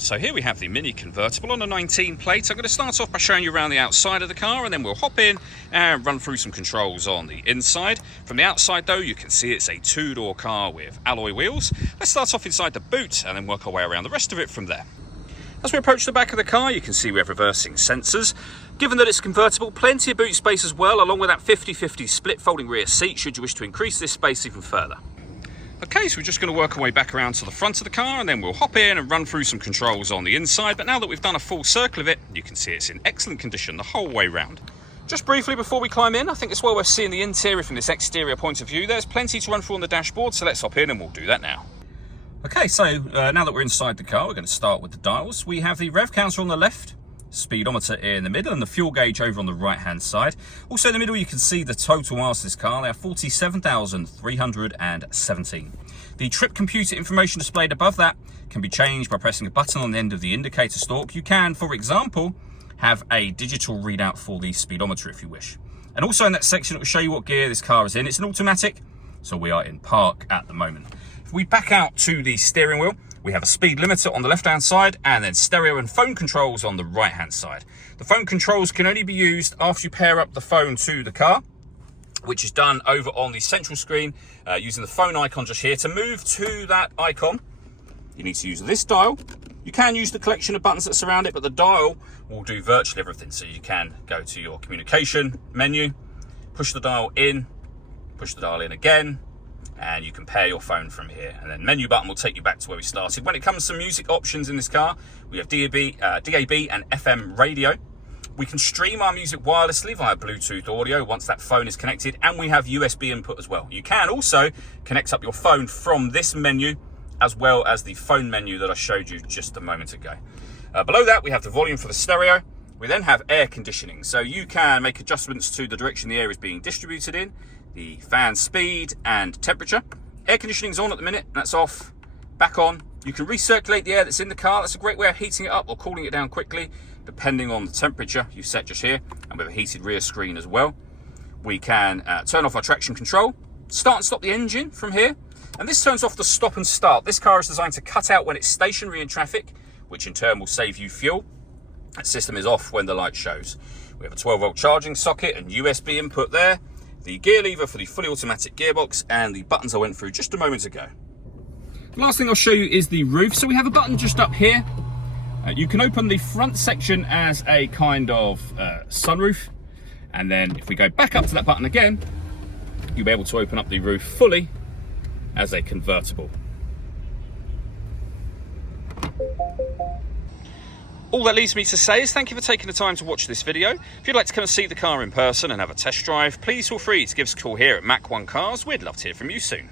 So here we have the Mini Convertible on a 19 plate. I'm going to start off by showing you around the outside of the car, and then we'll hop in and run through some controls on the inside. From the outside though, you can see it's a two-door car with alloy wheels. Let's start off inside the boot and then work our way around the rest of it from there. As we approach the back of the car, you can see we have reversing sensors. Given that it's convertible, plenty of boot space as well, along with that 50-50 split folding rear seat should you wish to increase this space even further. Okay, so we're just going to work our way back around to the front of the car, and then we'll hop in and run through some controls on the inside. But now that we've done a full circle of it, you can see it's in excellent condition the whole way round. Just briefly before we climb in, I think it's well worth seeing the interior from this exterior point of view. There's plenty to run through on the dashboard, so let's hop in and we'll do that now. Okay, so now that we're inside the car, we're going to start with the dials. We have the rev counter on the left, speedometer in the middle, and the fuel gauge over on the right hand side. Also in the middle you can see the total miles of this car. They are 47,317. The trip computer information displayed above that can be changed by pressing a button on the end of the indicator stalk. You can, for example, have a digital readout for the speedometer if you wish. And also in that section it will show you what gear this car is in. It's an automatic, so we are in park at the moment. If we back out to the steering wheel, we have a speed limiter on the left-hand side and then stereo and phone controls on the right-hand side. The phone controls can only be used after you pair up the phone to the car, which is done over on the central screen using the phone icon just here. To move to that icon, you need to use this dial. You can use the collection of buttons that surround it, but the dial will do virtually everything. So you can go to your communication menu, push the dial in again, and you can pair your phone from here. And then menu button will take you back to where we started. When it comes to music options in this car, we have DAB and FM radio. We can stream our music wirelessly via Bluetooth audio once that phone is connected, and we have USB input as well. You can also connect up your phone from this menu, as well as the phone menu that I showed you just a moment ago. Below that, we have the volume for the stereo. We then have air conditioning, so you can make adjustments to the direction the air is being distributed in, the fan speed and temperature. Air conditioning's on at the minute, that's off, back on. You can recirculate the air that's in the car. That's a great way of heating it up or cooling it down quickly, depending on the temperature you set just here, and with a heated rear screen as well. We can turn off our traction control, start and stop the engine from here, and this turns off the stop and start. This car is designed to cut out when it's stationary in traffic, which in turn will save you fuel. That system is off when the light shows. We have a 12-volt charging socket and USB input there, the gear lever for the fully automatic gearbox, and the buttons I went through just a moment ago. The last thing I'll show you is the roof. So we have a button just up here. You can open the front section as a kind of sunroof, and then if we go back up to that button again, you'll be able to open up the roof fully as a convertible. All that leaves me to say is thank you for taking the time to watch this video. If you'd like to come and see the car in person and have a test drive, please feel free to give us a call here at Mach 1 Cars. We'd love to hear from you soon.